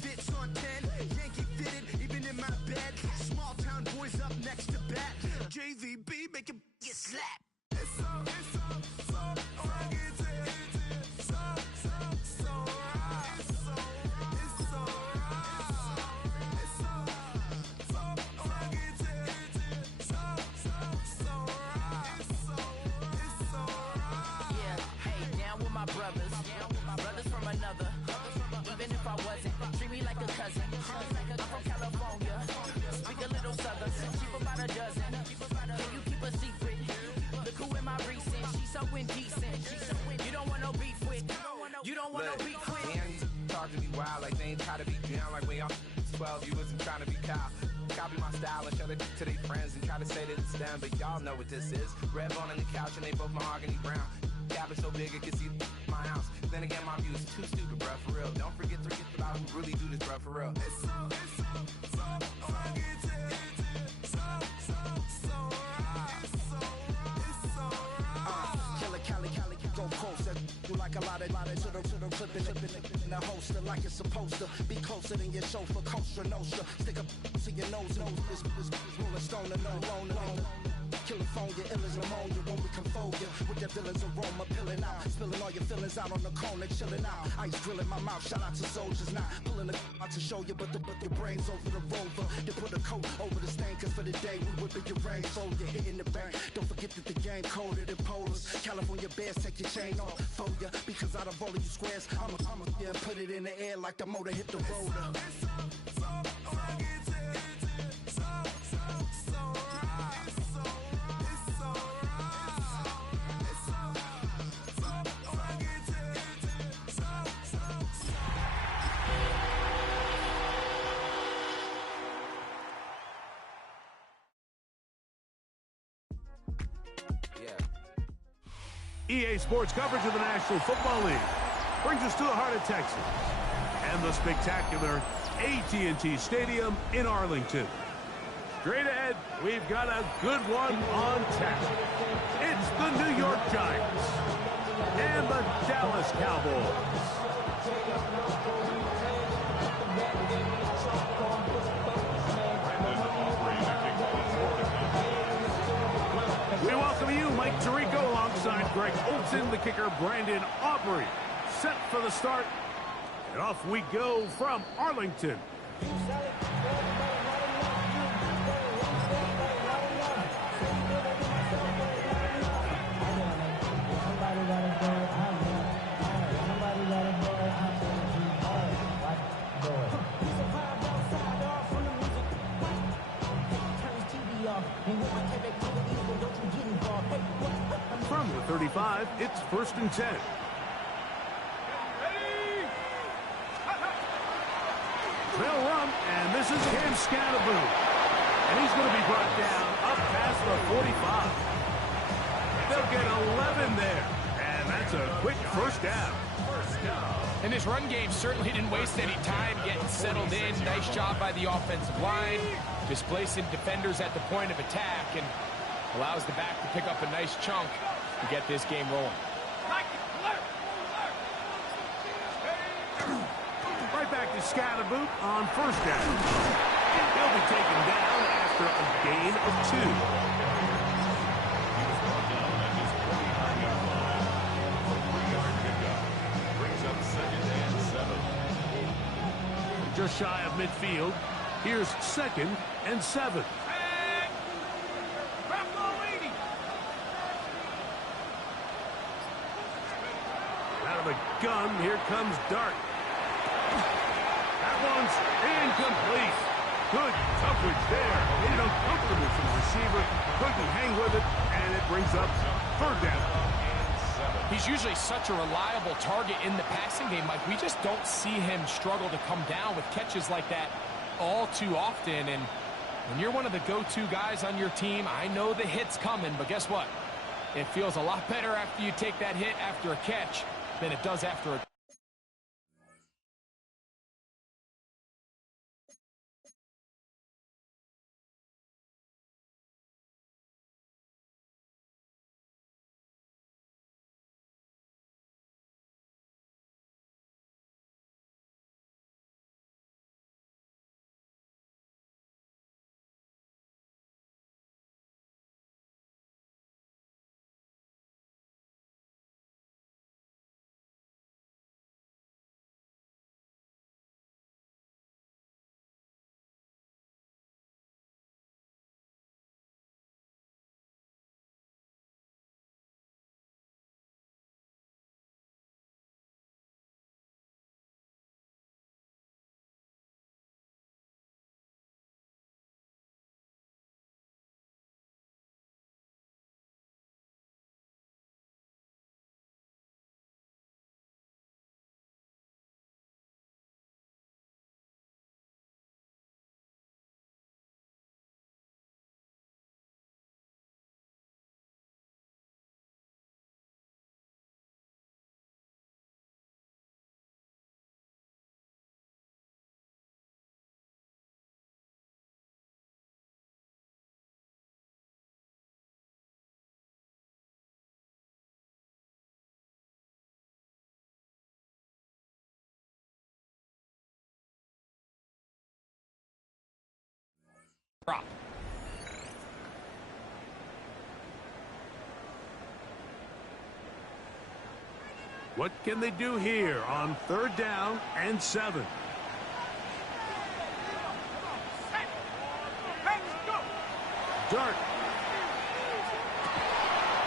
Fits on 10, Yankee fitted, even in my bed. Small town boys up next to bat. JVB, make him get slapped. It's so brothers from another. Even if I wasn't, treat me like a cousin. I'm from California, speak a little southern. Cheap about a dozen. Can you keep a secret? Look who in my recent. She's so indecent. You don't want no beef with. You don't want no beef with. Man, you talk to me wild like they ain't try to be down like when y'all 12. You wasn't trying to be Kyle. Copy my style and show it to their friends and try to say that it's them, but y'all know what this is. Red bone on the couch and they both mahogany brown. Cabin so big it can see my house. Then again, my view is too stupid, bruh, for real. Don't forget about who really do this, bruh, for real. Killer Cali, go coast. Do like a lot of to the clipping in the holster like it's supposed to be closer than your chauffeur, Costa Nostra. Stick up to your nose, this rolling stone and no loan. California, ill as pneumonia, when we can fold you with that villain's aroma, pilling out, spilling all your feelings out on the corner, chilling out. Ice drilling my mouth, shout out to soldiers, not pulling the out to show you, but the brains over the rover. They put a coat over the stain, cause for the day we whipping your rain, fold you, hitting the bank. Don't forget that the game colder than polars. California bears, take your chain off, fold ya, because out of all of you squares, I'm a yeah, put it in the air like the motor hit the roller. EA Sports coverage of the National Football League brings us to the heart of Texas and the spectacular AT&T Stadium in Arlington. Straight ahead, we've got a good one on tap. It's the New York Giants and the Dallas Cowboys. We welcome you, Mike Tirico, alongside Greg Olson, the kicker, Brandon Aubrey. Set for the start, and off we go from Arlington. From the 35, it's 1st and 10. Trail run, and this is Cam Scatterboot. And he's going to be brought down up past the 45. They'll get 11 there, and that's a quick first down. And this run game certainly didn't waste any time getting settled in. Nice job by the offensive line, displacing defenders at the point of attack, and allows the back to pick up a nice chunk to get this game rolling. Right back to Scatterboot on 1st down. He'll be taken down after a gain of 2. Just shy of midfield. Here's 2nd and 7. Out of the gun, here comes Dart. That one's incomplete. Good coverage there. Made it uncomfortable for the receiver. Couldn't hang with it, and it brings up 3rd down. He's usually such a reliable target in the passing game. Like, we just don't see him struggle to come down with catches like that all too often. And when you're one of the go-to guys on your team, I know the hit's coming, but guess what? It feels a lot better after you take that hit after a catch than it does after a drop. What can they do here on 3rd down and 7? Dart.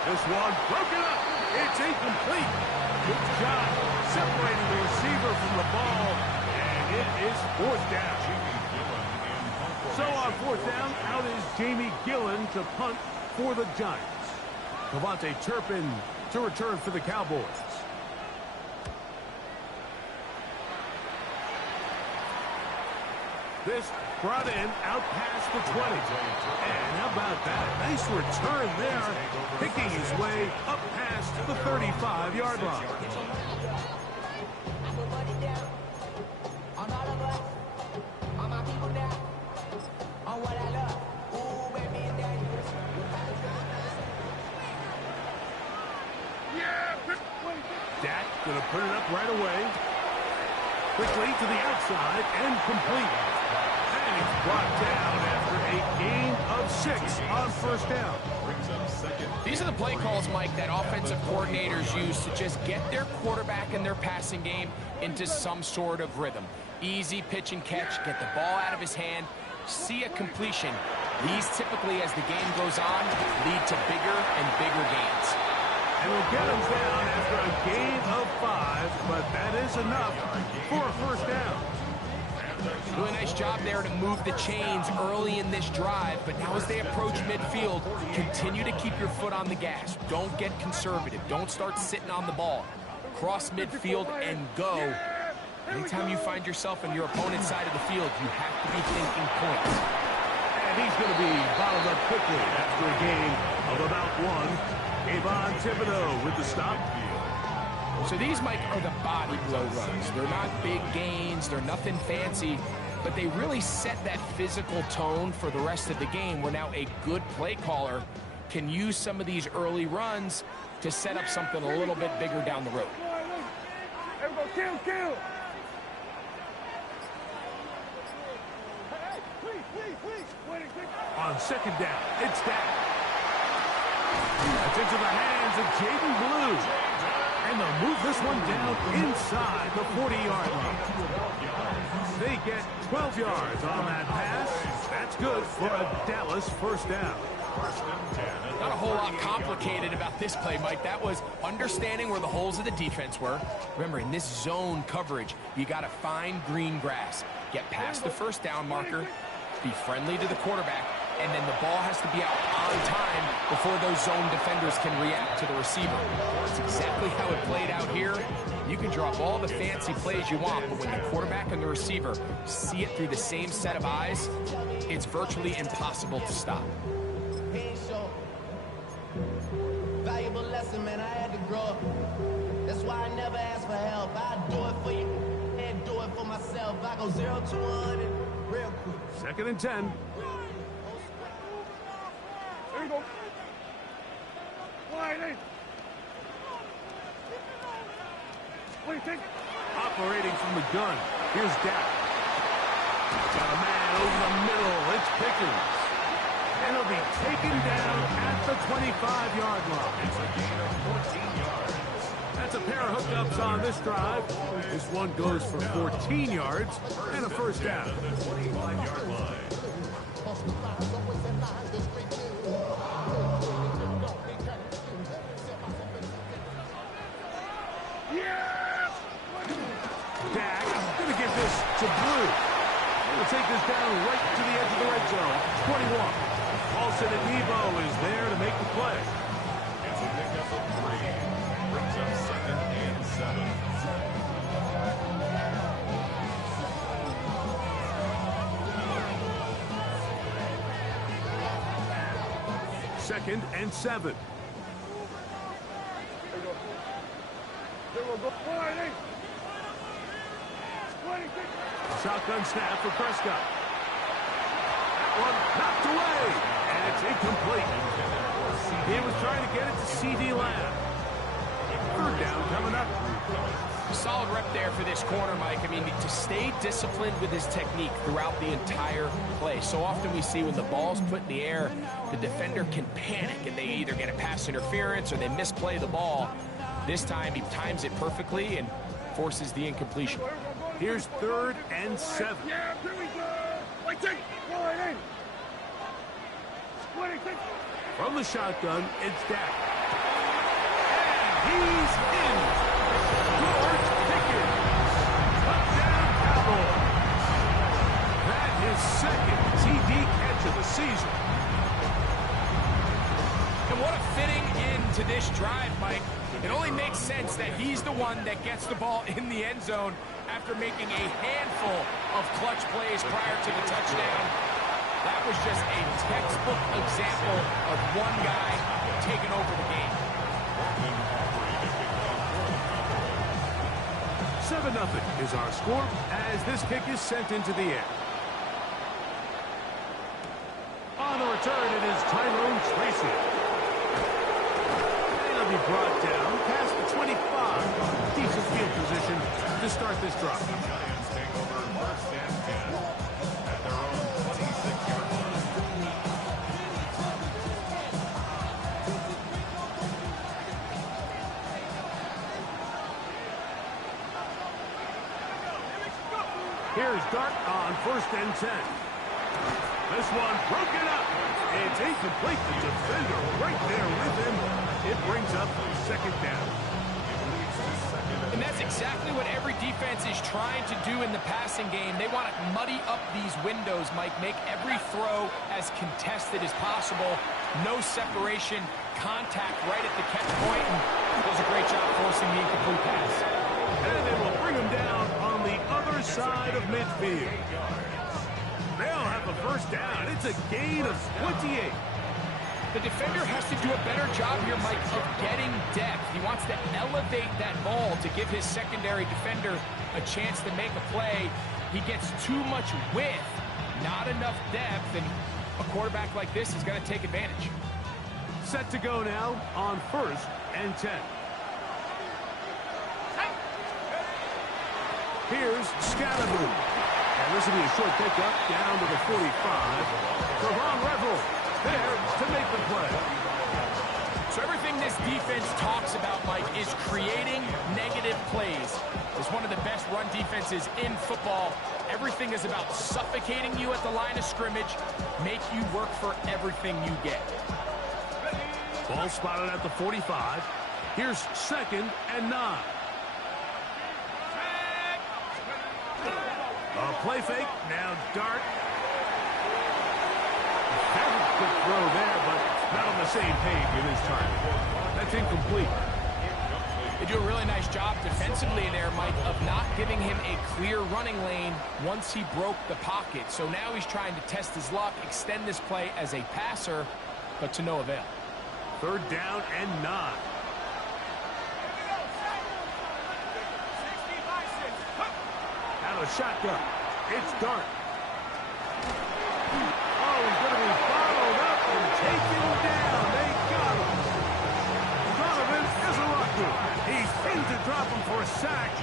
This one broken up. It's incomplete. Good job separating the receiver from the ball, and it is 4th down. So on 4th down, out is Jamie Gillen to punt for the Giants. Devontae Turpin to return for the Cowboys. This brought in out past the 20. And how about that? Nice return there, picking his way up past the 35-yard line. Dak going to put it up right away. Quickly to the outside and complete. And he's brought down after a gain of 6 on 1st down. These are the play calls, Mike, that offensive coordinators use to just get their quarterback and their passing game into some sort of rhythm. Easy pitch and catch, get the ball out of his hand, see a completion. These typically, as the game goes on, lead to bigger and bigger gains. And we'll get him down after a gain of 5, but that is enough for a 1st down. Really nice job there to move the chains early in this drive, but now as they approach midfield, continue to keep your foot on the gas. Don't get conservative. Don't start sitting on the ball. Cross midfield and go. Anytime you find yourself on your opponent's side of the field, you have to be thinking points. And he's going to be bottled up quickly after a gain of about 1. Avon Thibodeau with the stop. So these, Mike, are the body blow runs. They're not big gains. They're nothing fancy. But they really set that physical tone for the rest of the game, where now a good play caller can use some of these early runs to set up something a little bit bigger down the road. Kill. On 2nd down, it's Dak. That's into the hands of Jaden Blue. And they'll move this one down inside the 40-yard line. They get 12 yards on that pass. That's good for a Dallas 1st down. Not a whole lot complicated about this play, Mike. That was understanding where the holes of the defense were. Remember, in this zone coverage, you got to find green grass. Get past the 1st down marker, be friendly to the quarterback, and then the ball has to be out on time before those zone defenders can react to the receiver. That's exactly how it played out here. You can draw up all the fancy plays you want, but when the quarterback and the receiver see it through the same set of eyes, it's virtually impossible to stop. Valuable lesson, man. I had to grow up. That's why I never ask for help. I do it for you and do it for myself. I go 0 to 100 real quick. 2nd and 10. There you go. Operating from the gun. Here's Dak. Got a man over the middle. It's Pickens. And he'll be taken down at the 25-yard line. It's a gain of 14 yards. That's a pair of hookups on this drive. This one goes for 14 yards and a 1st down. 25-yard line. Dak going to give this to Blue. We'll take this down right to the edge of the red zone. 21. Paulson and Nebo is there to make the play. It's a pickup of 3. Brings up 2nd and 7. Second and 7. Shotgun snap for Prescott. That one knocked away, and it's incomplete. He was trying to get it to C.D. Lamb. Third down coming up. Solid rep there for this corner, Mike. I mean, to stay disciplined with his technique throughout the entire play. So often we see when the ball's put in the air, the defender can panic and they either get a pass interference or they misplay the ball. This time he times it perfectly and forces the incompletion. Here's 3rd and 7. Yeah, here we go. Like, take line in. From the shotgun, it's Dak. And he's in. George Pickens. Touchdown Cowboys. That is 2nd TD catch of the season. And what a fitting end to this drive, Mike. It only makes sense that he's the one that gets the ball in the end zone after making a handful of clutch plays prior to the touchdown. That was just a textbook example of one guy taking over the game. 7-0 is our score as this kick is sent into the air. On the return, it is Tyrone Tracy. He'll be brought down past the 25. Decent field position to start this drive. Giants take over 1st and 10 at their own 26-yard line. Here's Dart on 1st and 10. This one broken up. It's incomplete. The defender right there with him. It brings up 2nd down. And that's exactly what every defense is trying to do in the passing game. They want to muddy up these windows, Mike, make every throw as contested as possible. No separation, contact right at the catch point, and does a great job forcing the incomplete pass. And they will bring him down on the other side of midfield. They'll have a 1st down. It's a gain of 28. The defender has to do a better job here, Mike, of getting depth. He wants to elevate that ball to give his secondary defender a chance to make a play. He gets too much width, not enough depth, and a quarterback like this is going to take advantage. Set to go now on 1st and 10. Here's Scatterboom. And this will be a short pickup down to the 45. Trevon Revel there to make the play. So everything this defense talks about, Mike, is creating negative plays. It's one of the best run defenses in football. Everything is about suffocating you at the line of scrimmage, make you work for everything you get. Ball spotted at the 45. Here's 2nd and 9. A play fake. Now Dart. Very quick throw there, but not on the same page with his target. That's incomplete. They do a really nice job defensively there, Mike, of not giving him a clear running lane once he broke the pocket. So now he's trying to test his luck, extend this play as a passer, but to no avail. 3rd down and 9. Out of shotgun. It's Dart. Oh, he's going to be followed up and taken down. They got him. Donovan is a rocker. He's in to drop him for a sack,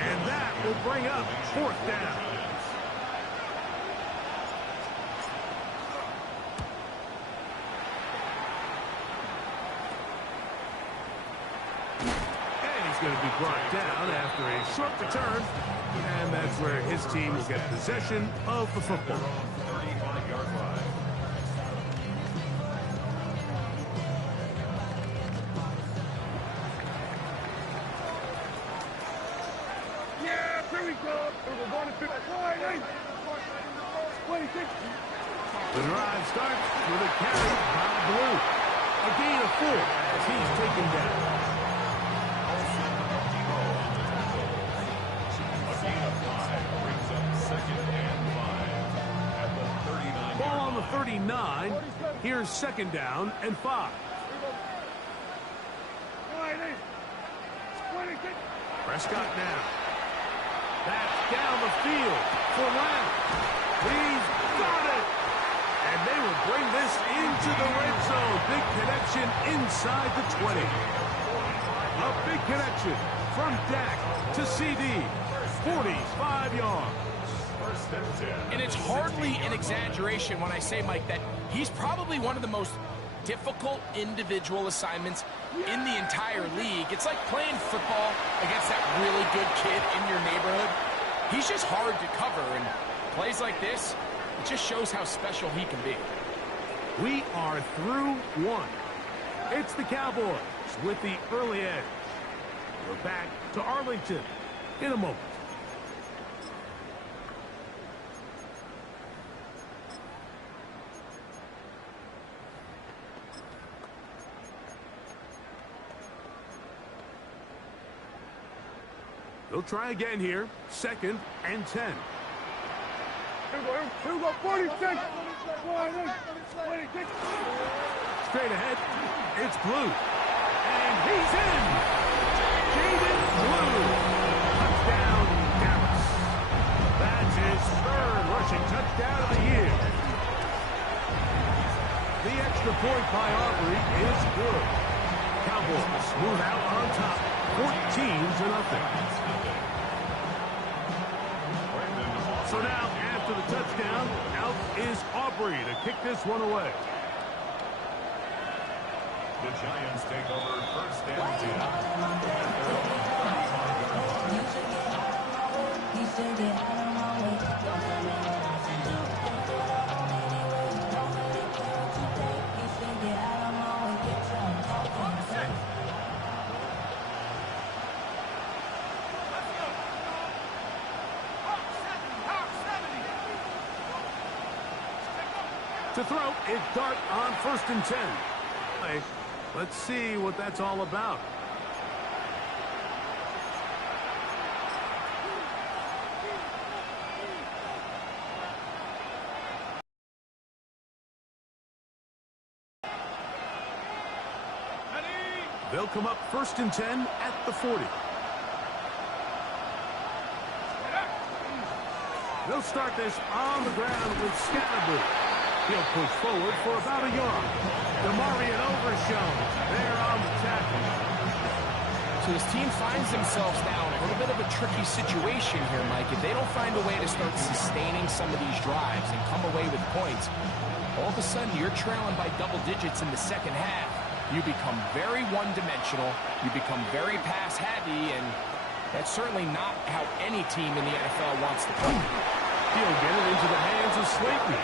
and that will bring up 4th down. Going to be brought down after a short return, and that's where his team will get possession of the football. 35-yard line. Yeah, here we go. We're going to line. 26. The drive starts with a carry by Blue. A gain of 4 as he's taken down. Ball on the 39. Here's 2nd down and 5. Prescott now. That's down the field for Lamb. He's got it. And they will bring this into the red zone. Big connection inside the 20. A big connection from Dak to CD. 45 yards. And it's hardly an exaggeration when I say, Mike, that he's probably one of the most difficult individual assignments in the entire league. It's like playing football against that really good kid in your neighborhood. He's just hard to cover, and plays like this, it just shows how special he can be. We are through one. It's the Cowboys with the early edge. We're back to Arlington in a moment. They'll try again here. 2nd and 10. Here we go, 46. Straight ahead, it's Blue. And he's in. Jaden Blue. Touchdown, Dallas. That's his 3rd rushing touchdown of the year. The extra point by Aubrey is good. Cowboys move out on top, 14-0. So now, after the touchdown, out is Aubrey to kick this one away. The Giants take over 1st and 10. To throw, it's Dart on 1st and 10. Let's see what that's all about. They'll come up 1st and 10 at the 40. They'll start this on the ground with Scatterboo. He'll push forward for about a yard. Demarion Overshown there on the tackle. So this team finds themselves now in a little bit of a tricky situation here, Mike. If they don't find a way to start sustaining some of these drives and come away with points, all of a sudden you're trailing by double digits in the 2nd half. You become very one-dimensional. You become very pass-heavy, and that's certainly not how any team in the NFL wants to play. He'll get it into the hands of Slayton.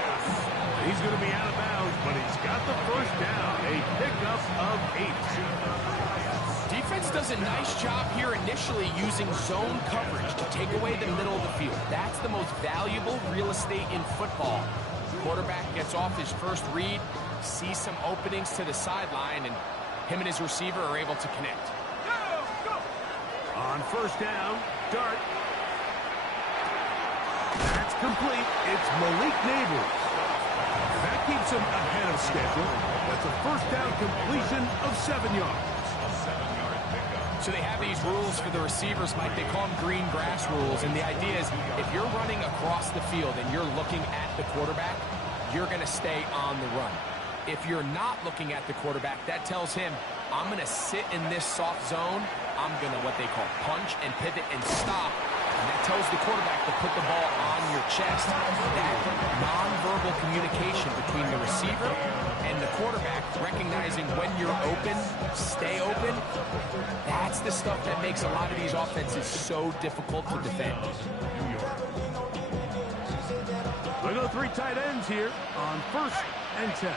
He's going to be out of bounds, but he's got the 1st down. A pickup of 8. Defense does a nice job here initially using zone coverage to take away the middle of the field. That's the most valuable real estate in football. Quarterback gets off his first read, sees some openings to the sideline, and him and his receiver are able to connect. On 1st down, Dart. That's complete. It's Malik Neighbors. That keeps him ahead of schedule. That's a 1st down completion of 7 yards. So they have these rules for the receivers, Mike. They call them green grass rules. And the idea is if you're running across the field and you're looking at the quarterback, you're going to stay on the run. If you're not looking at the quarterback, that tells him, I'm going to sit in this soft zone. I'm going to what they call punch and pivot and stop. And that tells the quarterback to put the ball on your chest. That nonverbal communication between the receiver and the quarterback, recognizing when you're open, stay open, that's the stuff that makes a lot of these offenses so difficult to defend. We go 3 tight ends here on 1st and 10.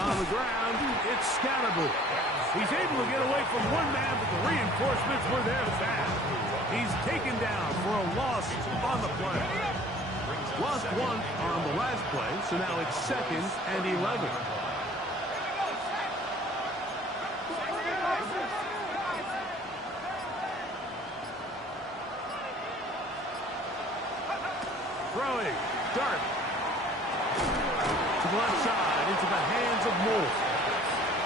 On the ground, it's Scatterboo. He's able to get away from one man, but the reinforcements were there fast. He's taken down for a loss on the play. Lost 1 on the last play, so now it's 2nd and 11. Throwing, Dart. To the left side, into the hands of Moore.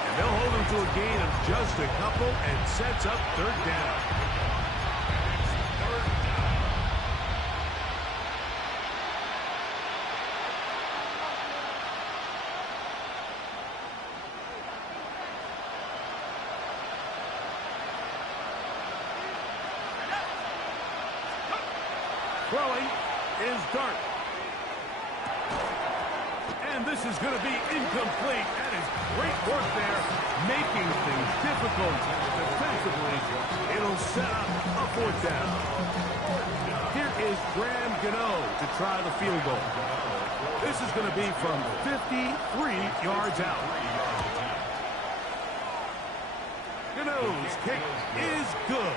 And they'll hold him to a gain of just a couple and sets up 3rd down. Throwing is Dart. And this is going to be incomplete. That is great work there, making things difficult defensively. It'll set up a fourth down. Here is Graham Gano to try the field goal. This is going to be from 53 yards out. Gano's kick is good.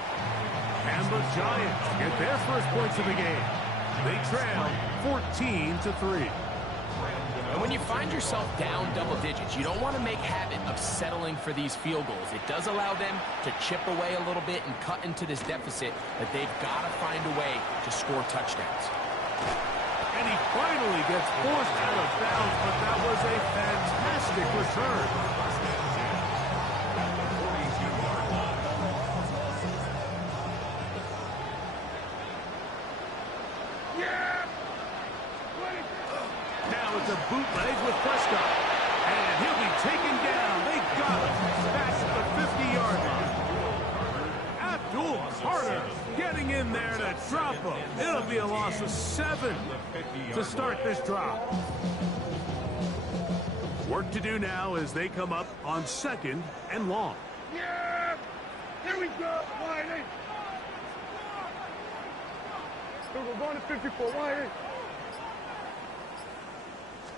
And the Giants get their first points of the game. They trail 14-3. And when you find yourself down double digits, you don't want to make habit of settling for these field goals. It does allow them to chip away a little bit and cut into this deficit, but they've got to find a way to score touchdowns. And he finally gets forced out of bounds, but that was a fantastic return. A bootleg with Prescott, and he'll be taken down. They got him back at the 50-yard line. Abdul Carter getting in there to drop him. It'll be a loss of 7 to start this drop. Work to do now as they come up on 2nd and long. Yeah! Here we go, Wiley! We're going to 54, Wiley.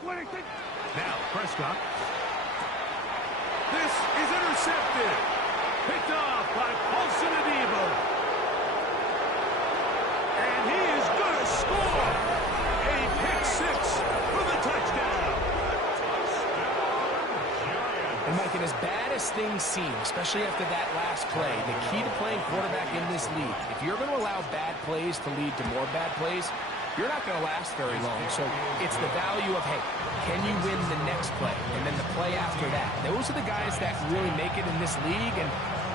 Now Prescott. This is intercepted. Picked off by Paulson Adebo. And he is going to score. A pick 6 for the touchdown. And Mike, and as bad as things seem, especially after that last play, the key to playing quarterback in this league, if you're going to allow bad plays to lead to more bad plays, you're not going to last very long. So it's the value of, hey, can you win the next play? And then the play after that. Those are the guys that really make it in this league, and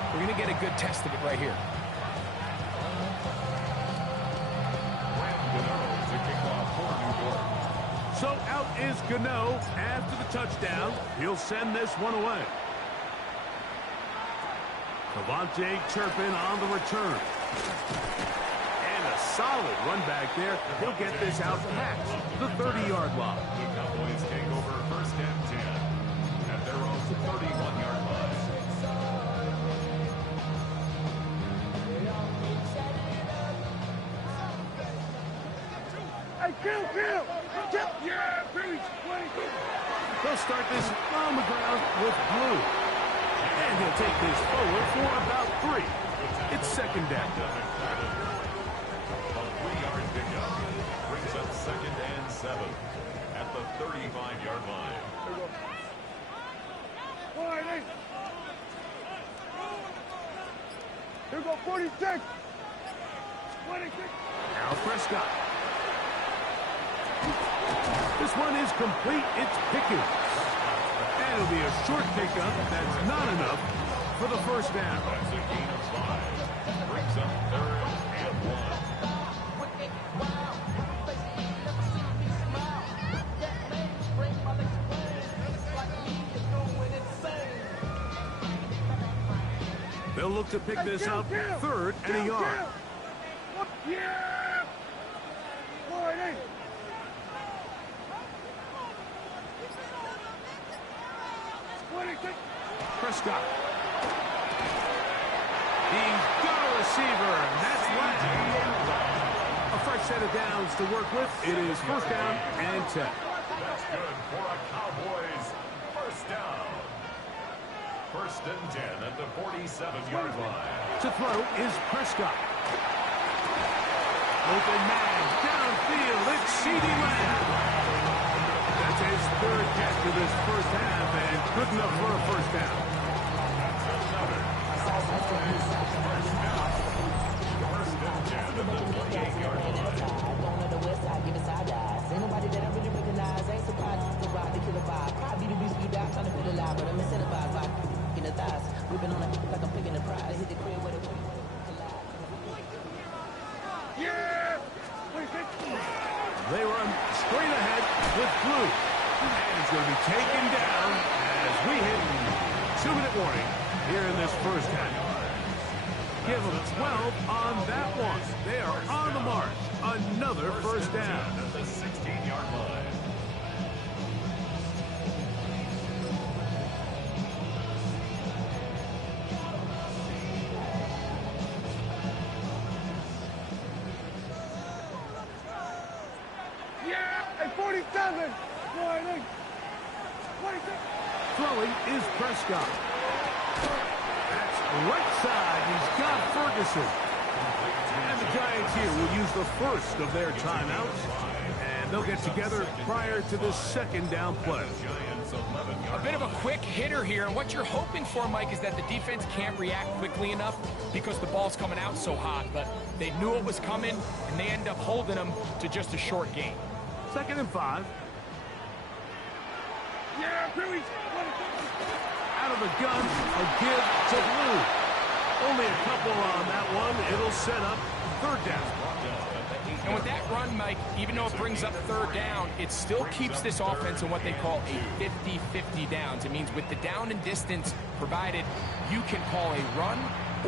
we're going to get a good test of it right here. So out is Gano after the touchdown. He'll send this one away. Devontae Turpin on the return. Solid run back there. He'll get this out past the 30-yard line. The Cowboys take over 1st and 10 at their own 31-yard line. Hey, kill! Yeah, Billy, 20. They'll start this on the ground with Blue. And he'll take this forward for about 3. It's 2nd down. Brings up 2nd and 7 at the 35-yard line. Here go 46. 26. Now Prescott. This one is complete. It's Pickens. And it'll be a short pickup. That's not enough for the 1st down. That's a gain of 5. Brings up 3rd and 1. They'll look to pick this up 3rd and a yard. Yeah! Prescott. He's got a receiver, and that's left. A fresh set of downs to work with. It is 1st down and 10. That's good for a Cowboys 1st down. 1st and 10 at the 47-yard line. To throw is Prescott. Open man, downfield, it's CeeDee Lamb. That's his 3rd catch of this 1st half, and good enough for a 1st down. That's another. 1st down. 1st and 10 at the 28-yard line. Going to the west side, give it side eyes. Ain't nobody that I really recognize. Ain't surprised to ride the killer vibe. Probably the beast we die, trying to feel alive, but I'm incentivized by in the thighs. Whipping on it like I'm picking the prize. Hit the crib with it. Yeah! They run straight ahead with Blue. And he's going to be taken down as we hit 2-minute warning here in this 1st half. give them 12 on that one. They are on the march. Another first down. At the 16-yard line. Yeah, at 47. Boy, 26. Throwing is Prescott. That's right side. He's got Ferguson. And the Giants here will use the first of their timeouts. And they'll get together prior to the second down play. A bit of a quick hitter here, and what you're hoping for, Mike, is that the defense can't react quickly enough because the ball's coming out so hot, but they knew it was coming, and they end up holding them to just a short gain. 2nd and 5. Yeah, Pee-wee. Out of the gun, a give to Blue. Only a couple on that one. It'll set up 3rd down. And with that run, Mike, even though it brings up 3rd down, it still keeps this offense in what they call a 50-50 downs. It means with the down and distance provided, you can call a run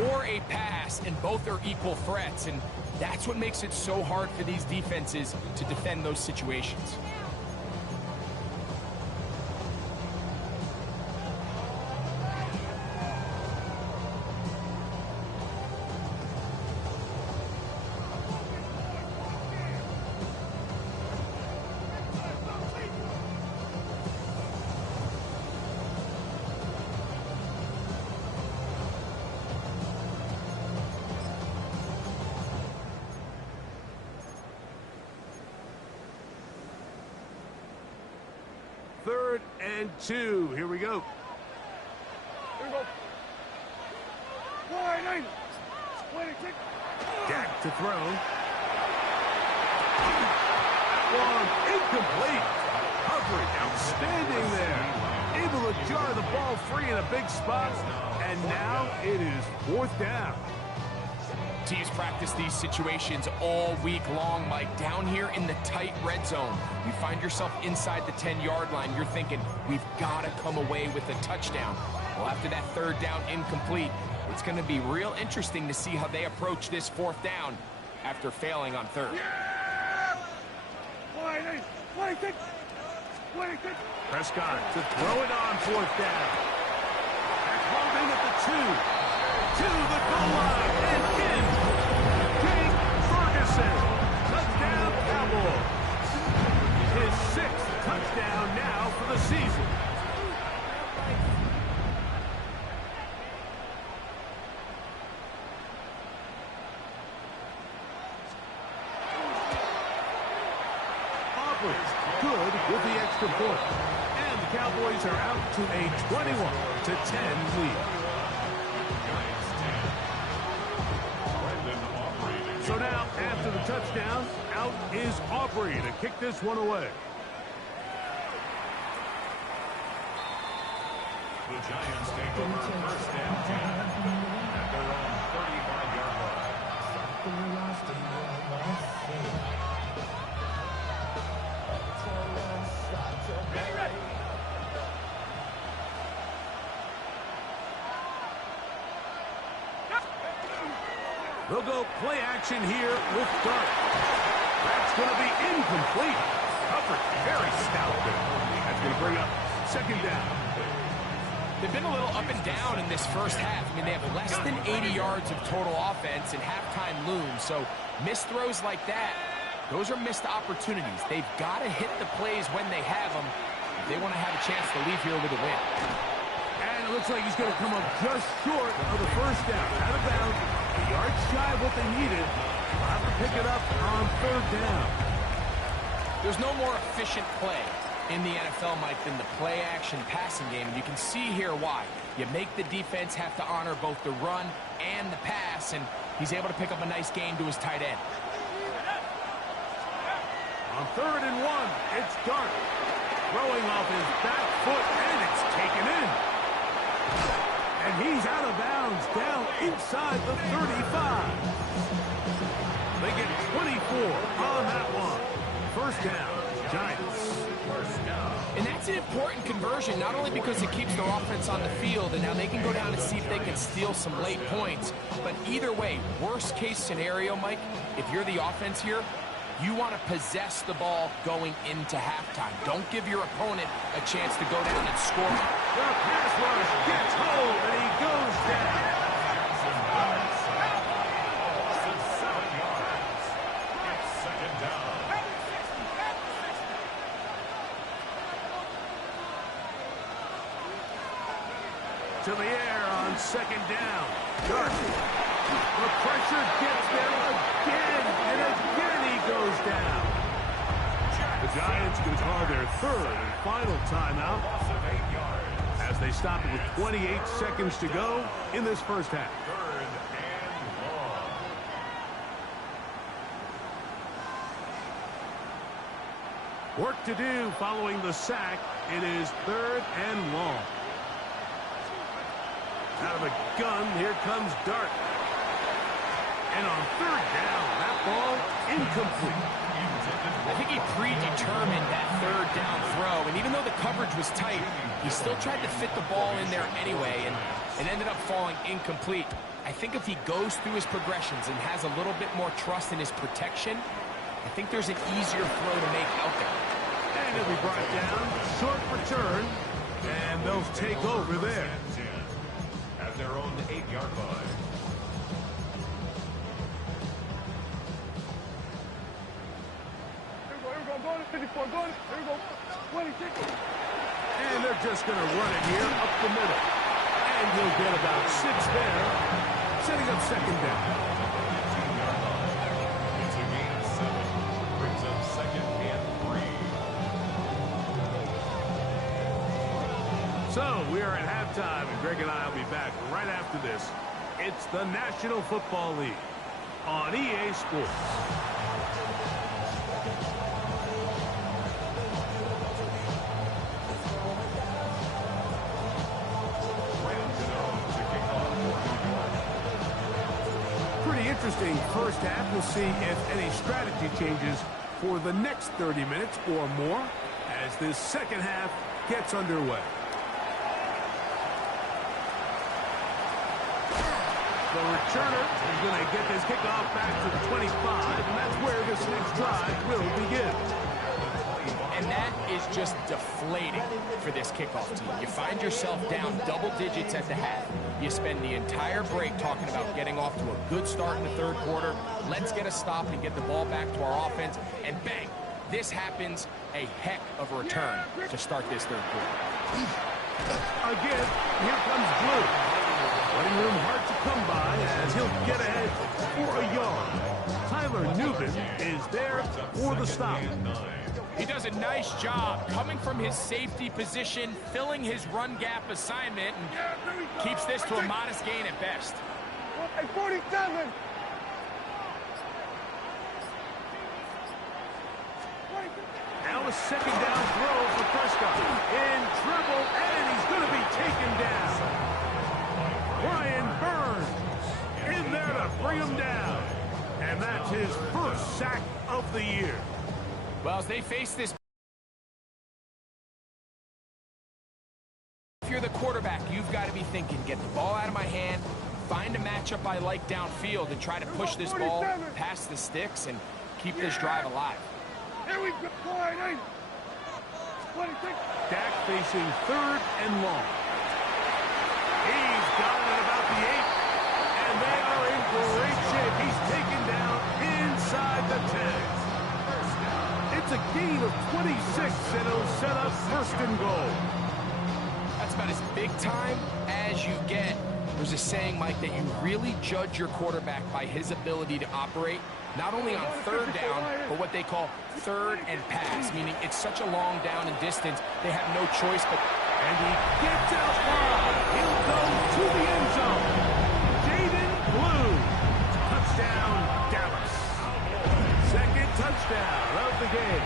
or a pass, and both are equal threats. And that's what makes it so hard for these defenses to defend those situations. Third and 2. Here we go. Here we go. Boy, 26. Dak to throw. One incomplete. Coverage outstanding there. Able to jar the ball free in a big spot. And now it is 4th down. Teams practice these situations all week long, Mike. Down here in the tight red zone, you find yourself inside the 10-yard line. You're thinking, we've got to come away with a touchdown. Well, after that 3rd down incomplete, it's going to be real interesting to see how they approach this 4th down after failing on 3rd. Yeah! Boy, 26. 26. Prescott to throw it on 4th down. That's hauled in at the 2. To the goal line and in. Jake Ferguson. Touchdown, Cowboys. His 6th touchdown now for the season. Auburn's good with the extra point. And the Cowboys are out to a 21-10 lead. So now, after the touchdown, out is Aubrey to kick this one away. The Giants take over 1st and 10 at their own 35-yard line. They'll go play action here with Dart. That's going to be incomplete. Coverage very stout there. That's going to bring up 2nd down. They've been a little up and down in this first half. I mean, they have less than 80 yards of total offense and halftime looms. So missed throws like that, those are missed opportunities. They've got to hit the plays when they have them if they want to have a chance to leave here with a win. And it looks like he's going to come up just short of the 1st down. Out of bounds. A yard shy of what they needed. They'll have to pick it up on 3rd down. There's no more efficient play in the NFL, Mike, than the play-action passing game. And you can see here why. You make the defense have to honor both the run and the pass, and he's able to pick up a nice gain to his tight end. On 3rd and 1, it's Dart. Throwing off his back foot, and it's taken in. And he's out of bounds, down inside the 35. They get 24 on that one. 1st down, Giants. And that's an important conversion not only because it keeps their offense on the field, and now they can go down and see if they can steal some late points, but either way, worst case scenario, Mike, if you're the offense here, you want to possess the ball going into halftime. Don't give your opponent a chance to go down and score. The pass rush gets hold, and he goes down. To the air on second down. Dark. The pressure gets there again, and again he goes down. The Giants can call their third and final timeout as they stop it with 28 seconds to go in this first half. Third and long. Work to do following the sack. It is third and long. Out of the gun, here comes Dart. And on third down, that ball incomplete. I think he predetermined that third down throw, and even though the coverage was tight, he still tried to fit the ball in there anyway, and it ended up falling incomplete. I think if he goes through his progressions and has a little bit more trust in his protection, I think there's an easier throw to make out there. And it'll be brought down, short return, and they'll take over there. At their own 8-yard line. Here we go, go to 54, go to, here we go, 26. And they're just going to run it here up the middle. And he'll get about 6 there, setting up second down. It's a gain of 7. Brings up second and 3. So we are at halftime, and Greg and I will be back right after this. It's the National Football League on EA Sports. Pretty interesting first half. We'll see if any strategy changes for the next 30 minutes or more as this second half gets underway. The returner is going to get this kickoff back to the 25, and that's where this next drive will begin. And that is just deflating for this kickoff team. You find yourself down double digits at the half. You spend the entire break talking about getting off to a good start in the third quarter. Let's get a stop and get the ball back to our offense. And bang, this happens. A heck of a return to start this third quarter. Again, here comes Blue. Running room hard to come by as he'll get ahead for a yard. Tyler Newman is there for the stop. He does a nice job coming from his safety position, filling his run gap assignment, and keeps this to a modest gain at best. 47. Now a second down throw for Prescott. In trouble, and he's going to be taken down. Brian Burns in there to bring him down. And that's his first sack of the year. Well, as they face this, if you're the quarterback, you've got to be thinking, get the ball out of my hand, find a matchup I like downfield, and try to push this ball past the sticks and keep this drive alive. Here we go, 26. Dak facing third and long. He's got it at about the 8, and they are in great shape. He's taken down inside the 10. It's a gain of 26, and it'll set up first and goal. That's about as big time as you get. There's a saying, Mike, that you really judge your quarterback by his ability to operate, not only on third down, but what they call third and pass, meaning it's such a long down and distance, they have no choice but... And he gets out wide. He'll go to the end zone. Jaden Blue. Touchdown, Dallas. Second touchdown of the game.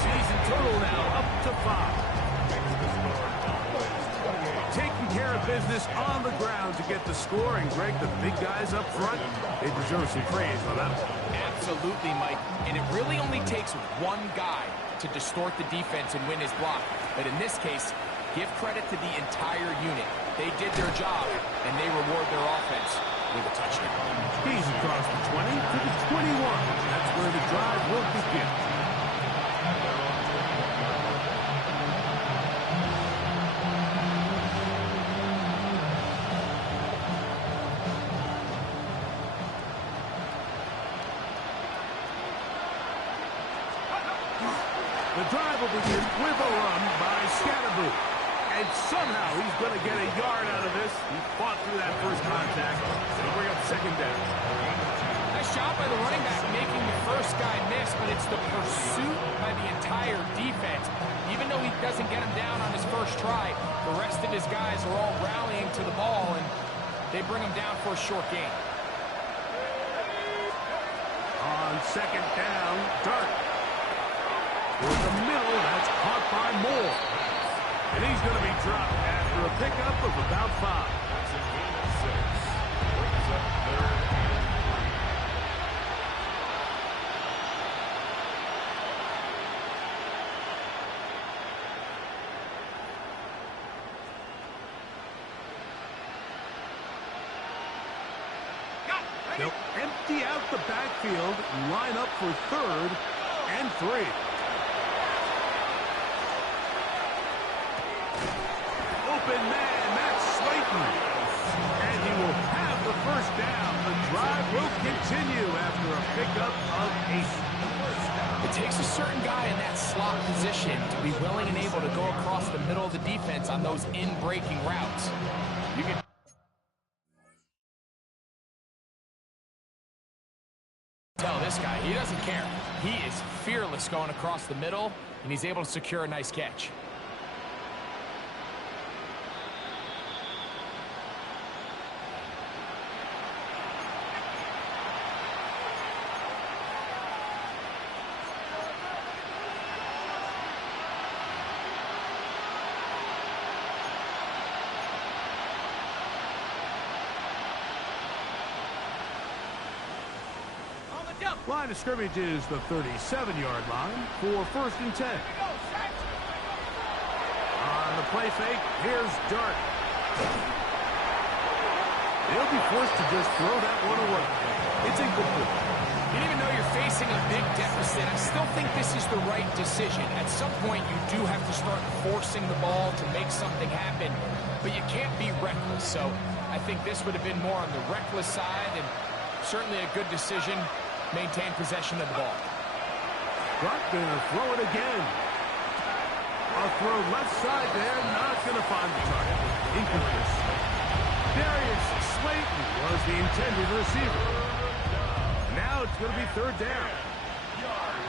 Season total now up to 5. Taking care of business on the ground to get the score. And, Greg, the big guys up front, they deserve some praise on that one. Absolutely, Mike. And it really only takes one guy to distort the defense and win his block. But in this case, give credit to the entire unit. They did their job, and they reward their offense with a touchdown. He's across the 20 to the 21. That's where the drive will begin. The drive will begin with a run by Scatterboo. And somehow he's going to get a yard out of this. He fought through that first contact. It'll bring up second down. Nice job by the running back making the first guy miss, but it's the pursuit by the entire defense. Even though he doesn't get him down on his first try, the rest of his guys are all rallying to the ball, and they bring him down for a short gain. On second down, Dart. Through the middle, that's caught by Moore. And he's going to be dropped after a pickup of about 5. That's a gain of 6. Brings up 3rd and 3. They'll empty out the backfield and line up for 3rd and 3. Open man, that's Slayton. And he will have the first down. The drive will continue after a pickup of 8. It takes a certain guy in that slot position to be willing and able to go across the middle of the defense on those in-breaking routes. You can tell this guy, he doesn't care. He is fearless going across the middle, and he's able to secure a nice catch. Line of scrimmage is the 37-yard line for 1st and 10. On the play fake, here's Dart. They'll be forced to just throw that one away. It's incomplete. Even though you're facing a big deficit, I still think this is the right decision. At some point, you do have to start forcing the ball to make something happen, but you can't be reckless. So I think this would have been more on the reckless side, and certainly a good decision. Maintain possession of the ball. Dart gonna throw it again. A throw left side there, not gonna find the target. Incomplete. Darius Slayton was the intended receiver. Now it's gonna be 3rd down.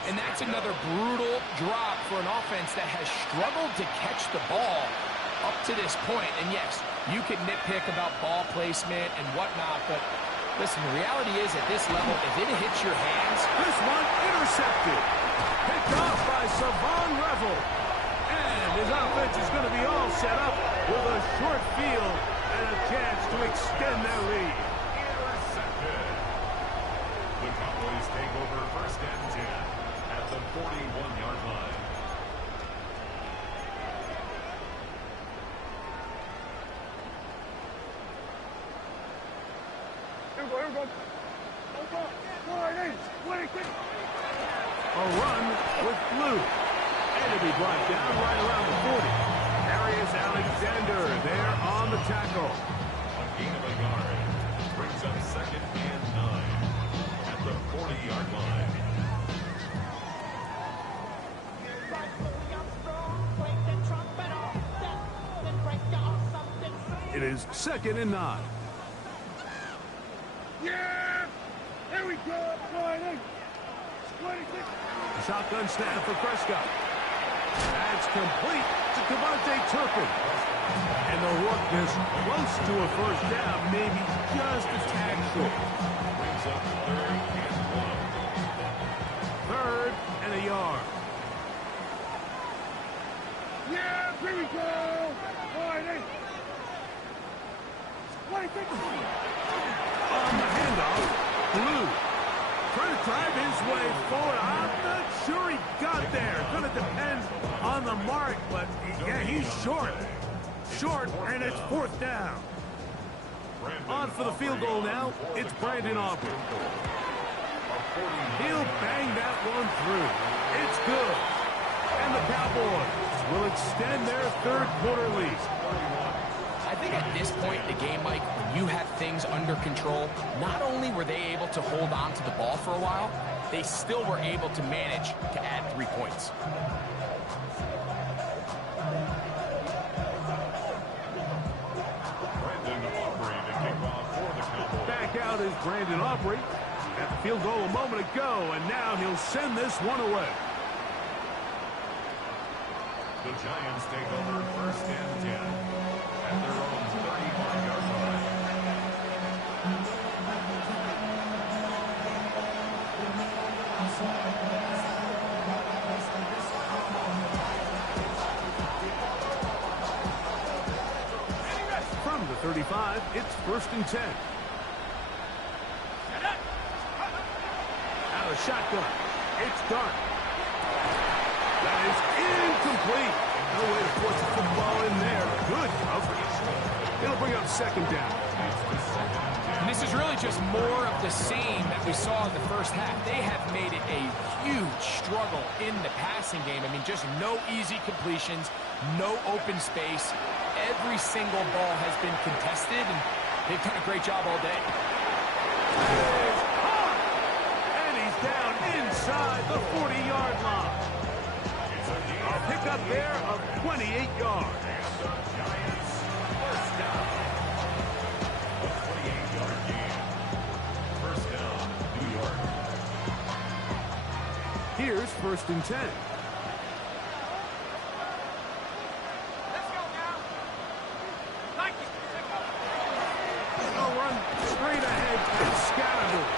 And that's another brutal drop for an offense that has struggled to catch the ball up to this point. And yes, you can nitpick about ball placement and whatnot, but listen, the reality is at this level, if it hits your hands... This one intercepted. Picked off by Savon Revel. And his offense is going to be all set up with a short field and a chance to extend their lead. intercepted. The Cowboys take over 1st and 10 at the 41-yard line. Here we go. A run with Blue. And it'll be brought down right around the 40. Darius Alexander there on the tackle. A gain of a yard. Brings up 2nd and 9 at the 40-yard line. It is 2nd and 9. Yeah! Here we go. Shotgun snap for Prescott. That's complete to Devontae Turpin. And they'll work this close to a 1st down, maybe just a tad short. Brings up 3rd and 1. 3rd and a yard. Yeah, here we go. On the handoff, Blue. Trying to drive his way forward. I'm not sure he got there. Going to depend on the mark, but yeah, he's short. Short, and it's fourth down. On for the field goal now. It's Brandon Aubrey. He'll bang that one through. It's good. And the Cowboys will extend their third quarter lead. I think at this point in the game, Mike, when you have things under control, not only were they able to hold on to the ball for a while, they still were able to manage to add 3 points. Back out is Brandon Aubrey. At the field goal a moment ago, and now he'll send this one away. The Giants take over first and 10 at their own 35-yard line. From the 35, it's first and 10. Out of shotgun. It's done. That is incomplete. No way to force the football in there. Good coverage. It'll bring up second down. And this is really just more of the same that we saw in the first half. They have made it a huge struggle in the passing game. I mean, just no easy completions, no open space. Every single ball has been contested, and they've done a great job all day. And he's down inside the 40-yard line. A pickup there of 28 yards. Giants first down. A 28-yard gain. First down, New York. Here's first and 10. They'll run straight ahead and Scattergood.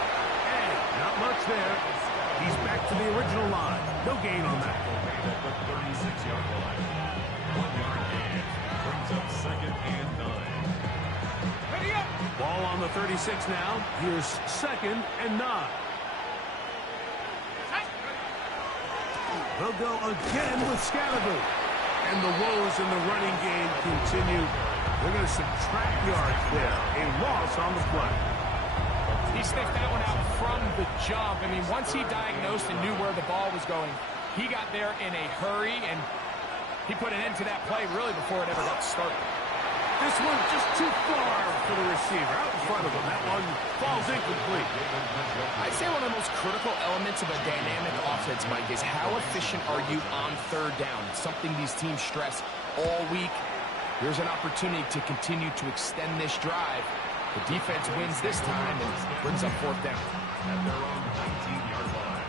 And not much there. He's back to the original line. No gain on that. At the 36-yard line. 1-yard gain. Brings up second and 9. Ball on the 36 now. Here's second and 9. They'll go again with Scattergood. And the woes in the running game continue. They're going to subtract yards there. A loss on the play. He sniffed that one out from the jump. I mean, once he diagnosed and knew where the ball was going, he got there in a hurry, and he put an end to that play really before it ever got started. This one just too far for the receiver. Out in front of him. That one falls incomplete. I'd say one of the most critical elements of a dynamic offense, Mike, is how efficient are you on third down? It's something these teams stress all week. Here's an opportunity to continue to extend this drive. The defense wins this time and brings up fourth down. At their own 19-yard line.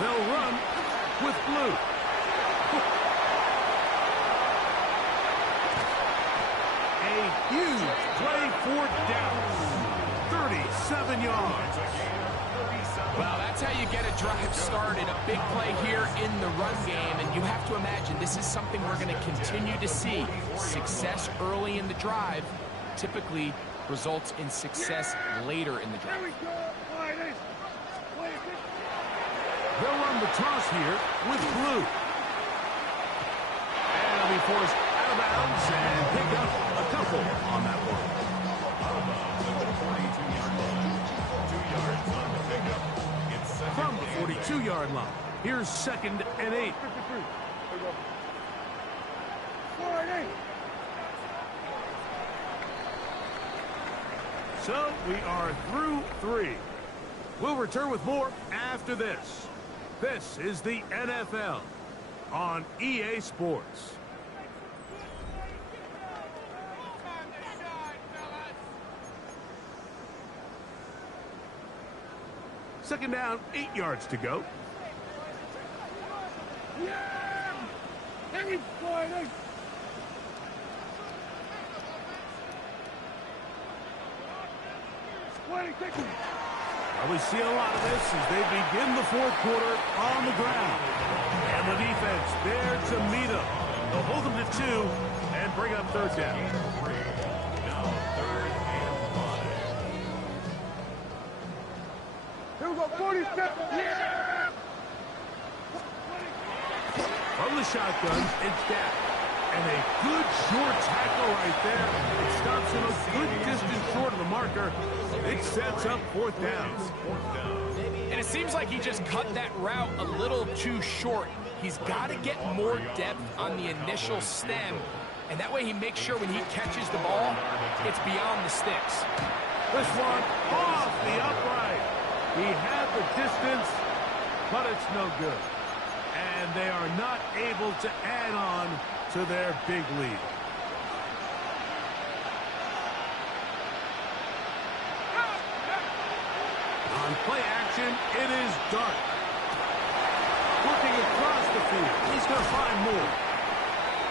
They'll run with blue. A huge play for Dallas. 37 yards. Well, that's how you get a drive started. A big play here in the run game, and you have to imagine this is something we're going to continue to see. Success early in the drive typically results in success later in the drive. They'll run the toss here with blue. And it'll be forced out of bounds and pick up a couple on that one. Out of bounds at the 42-yard line. 2 yards on the pickup. It's second From the and 42-yard line, here's second and 8. So we are through 3. We'll return with more after this. This is the NFL on EA Sports. Second down, 8 yards to go. Well, we see a lot of this as they begin the fourth quarter on the ground. And the defense there to meet them. They'll hold them to 2 and bring up third down. Now third and 5. Here we go, 47. Yeah! From the shotgun, it's Dak. And a good short tackle right there. It stops him a good distance short of the marker. It sets up fourth down. And it seems like he just cut that route a little too short. He's got to get more depth on the initial stem, and that way he makes sure when he catches the ball, it's beyond the sticks. This one off the upright. He had the distance, but it's no good. And they are not able to add on to their big lead. On play action, it is Dart. Working across the field. He's going to find more.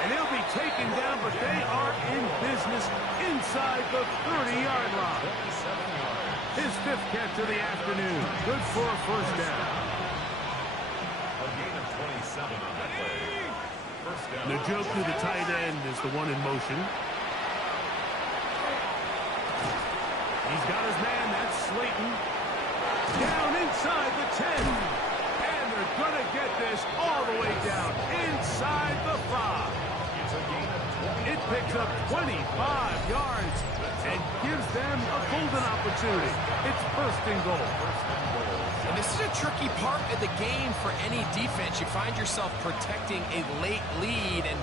And he'll be taken down, but they are in business inside the 30-yard line. His 5th catch of the afternoon. Good for a first down. A gain of 27 on that play. First down. The joke to the tight end is the one in motion. He's got his man. That's Slayton. Down inside the 10. And they're going to get this all the way down inside the 5. It's a gain of 20. It picks up 25 yards and gives them a golden opportunity. It's first and goal. And this is a tricky part of the game for any defense. You find yourself protecting a late lead, and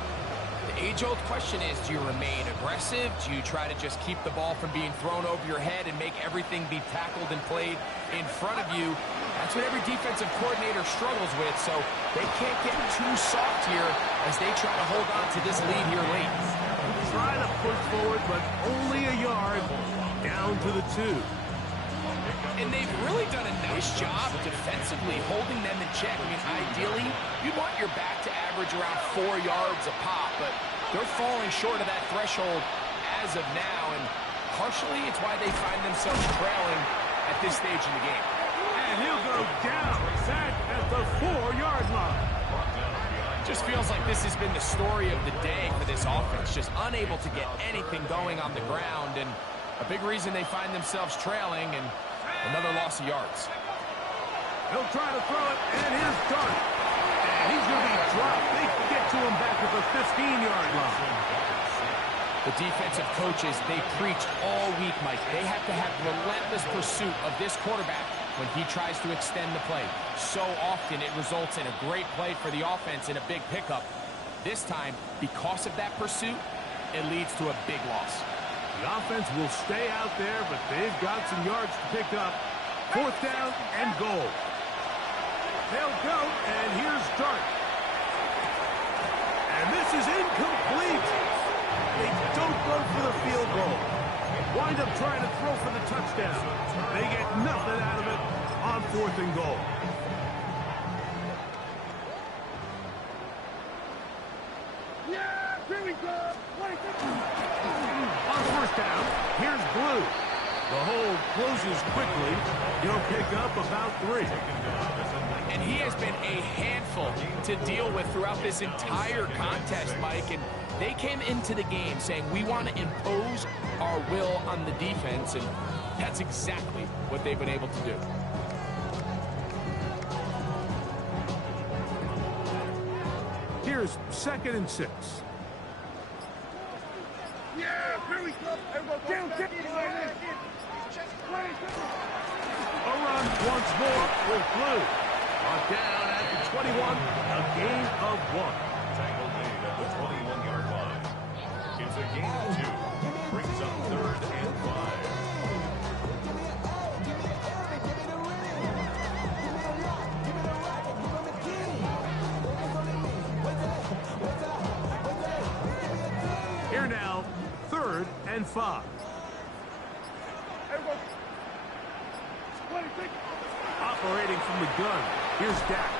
the age-old question is, do you remain aggressive? Do you try to just keep the ball from being thrown over your head and make everything be tackled and played in front of you? That's what every defensive coordinator struggles with, so they can't get too soft here as they try to hold on to this lead here late. Try to push forward, but only a yard down to the 2. And they've really done a nice job defensively holding them in check. I mean, ideally, you'd want your back to average around 4 yards a pop, but they're falling short of that threshold as of now, and partially it's why they find themselves trailing at this stage in the game. And he'll go down back at the 4-yard line. Just feels like this has been the story of the day for this offense, just unable to get anything going on the ground, and a big reason they find themselves trailing, and another loss of yards. He'll try to throw it, and here's Dart. And he's going to be dropped. They get to him back at the 15-yard line. The defensive coaches, they preached all week, Mike. They have to have relentless pursuit of this quarterback when he tries to extend the play. So often it results in a great play for the offense and a big pickup. This time, because of that pursuit, it leads to a big loss. The offense will stay out there, but they've got some yards to pick up. 4th down and goal. They'll go, and here's Dart. And this is incomplete. They don't go for the field goal. Wind up trying to throw for the touchdown. They get nothing out of it on 4th and goal. Yeah, here we go. On first down, here's Blue. The hole closes quickly. He'll pick up about 3. And he has been a handful to deal with throughout this entire contest, Mike. And they came into the game saying, we want to impose our will on the defense. And that's exactly what they've been able to do. Here's 2nd and 6. Yeah, here we go. Down, A run once more with Blue. Brought down at the 21, a gain of 1. Tackle made at the 21-yard line. It's a gain of 2. Brings up 3rd and 5. Here now, 3rd and 5. Operating from the gun, here's Dak.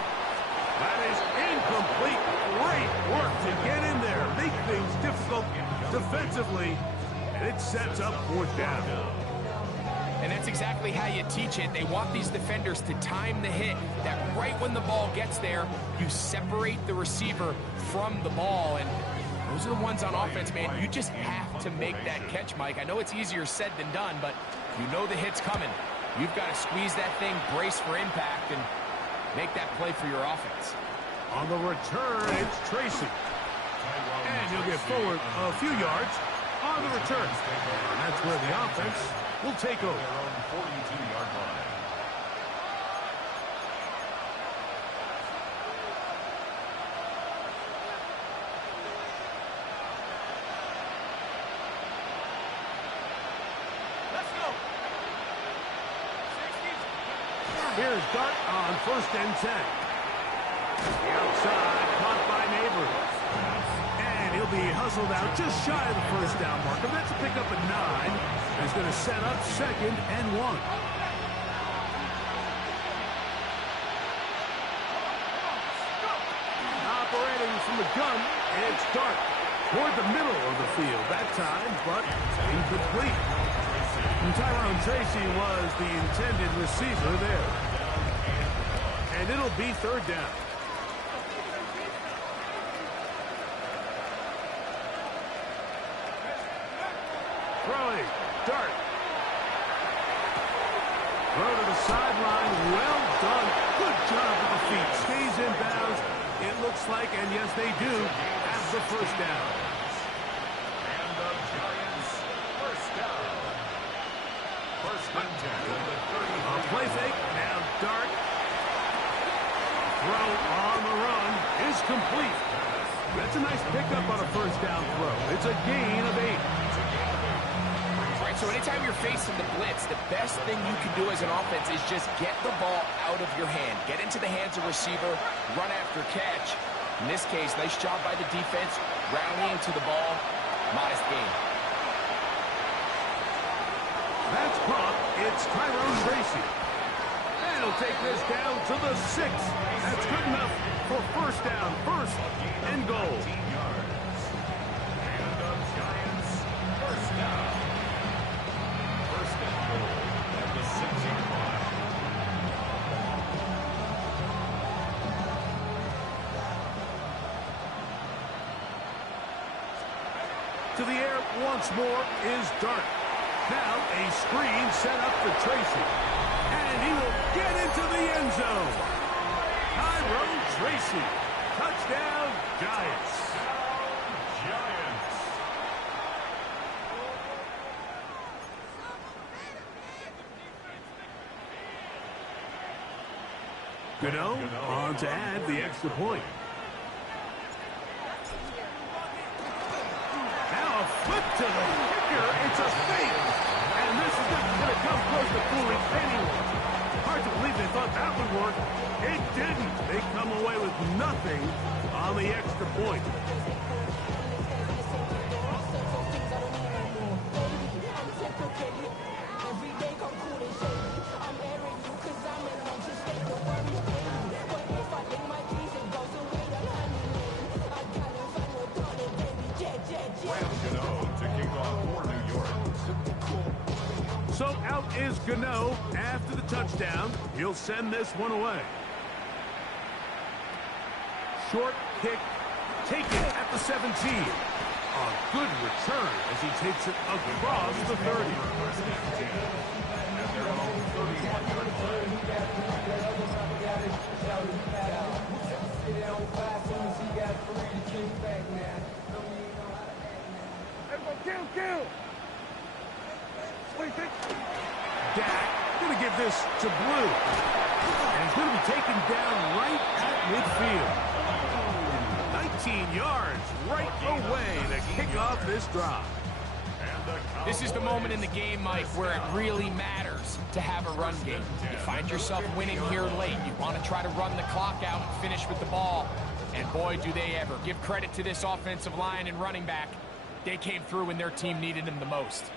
That is incomplete. Great work to get in there, make things difficult defensively, and it sets up 4th down. And that's exactly how you teach it. They want these defenders to time the hit, that right when the ball gets there, you separate the receiver from the ball. And those are the ones on offense, man. You just have to make that catch, Mike. I know it's easier said than done, but you know the hit's coming. You've got to squeeze that thing, brace for impact, and make that play for your offense. On the return, it's Tracy. And he'll get forward a few yards on the return. And that's where the offense will take over. Their own 42-yard line. Here's Dart on 1st and 10. The outside, caught by Neighbors. And he'll be hustled out just shy of the 1st down marker. That's a pickup at 9. He's going to set up 2nd and 1. Operating from the gun, it's Dart. Toward the middle of the field that time, but incomplete. And Tyrone Tracy was the intended receiver there. And it'll be 3rd down. Throwing, Dart. Throw to the sideline, well done. Good job with the feet, stays in bounds. It looks like, and yes they do, have the 1st down. And the Giants, 1st down. 1st and 10 at the 30. A play fake, now Dart. Throw on the run is complete. That's a nice pickup on a 1st down throw. It's a gain of 8. All right, so anytime you're facing the blitz, the best thing you can do as an offense is just get the ball out of your hand. Get into the hands of receiver, run after catch. In this case, nice job by the defense, rallying to the ball, modest gain. That's caught. It's Tyrone Tracy. And he'll take this down to the 6. That's good enough for 1st down, 1st and goal. And the Giants, 1st down. 1st and goal at the 6-yard line. To the air once more is Dart. Now a screen set up for Tracy. And he will get into the end zone. Tyrone Tracy. Touchdown, Giants. Giants. Gano on to add the extra point. Now a flip to the kicker. It's a fake. And this is not going to come close to fooling anyone. Hard to believe they thought that would work. It didn't. They come away with nothing on the extra point. So out is Gano after the touchdown. He'll send this one away. Short kick taken at the 17. A good return as he takes it across the 30. Kill! What do you think? Dak going to give this to Blue. And he's going to be taken down right at midfield. 19 yards right away to kick off this drive. This is the moment in the game, Mike, where it really matters to have a run game. You find yourself winning here late. You want to try to run the clock out and finish with the ball. And boy, do they ever. Give credit to this offensive line and running back. They came through when their team needed them the most.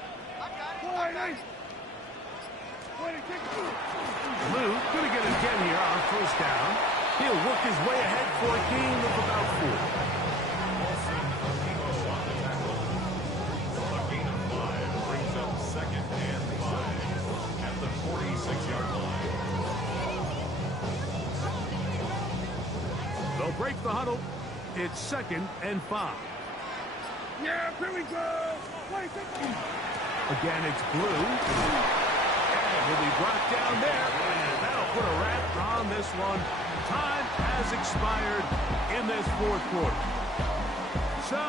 Blue going to get it again here on 1st down. He'll work his way ahead for a gain of about 4. A gain of 5 brings up 2nd and 5. They'll break the huddle. It's 2nd and 5. Yeah, here we go. Again, it's Blue. And he'll be brought down there. And that'll put a wrap on this one. Time has expired in this 4th quarter. So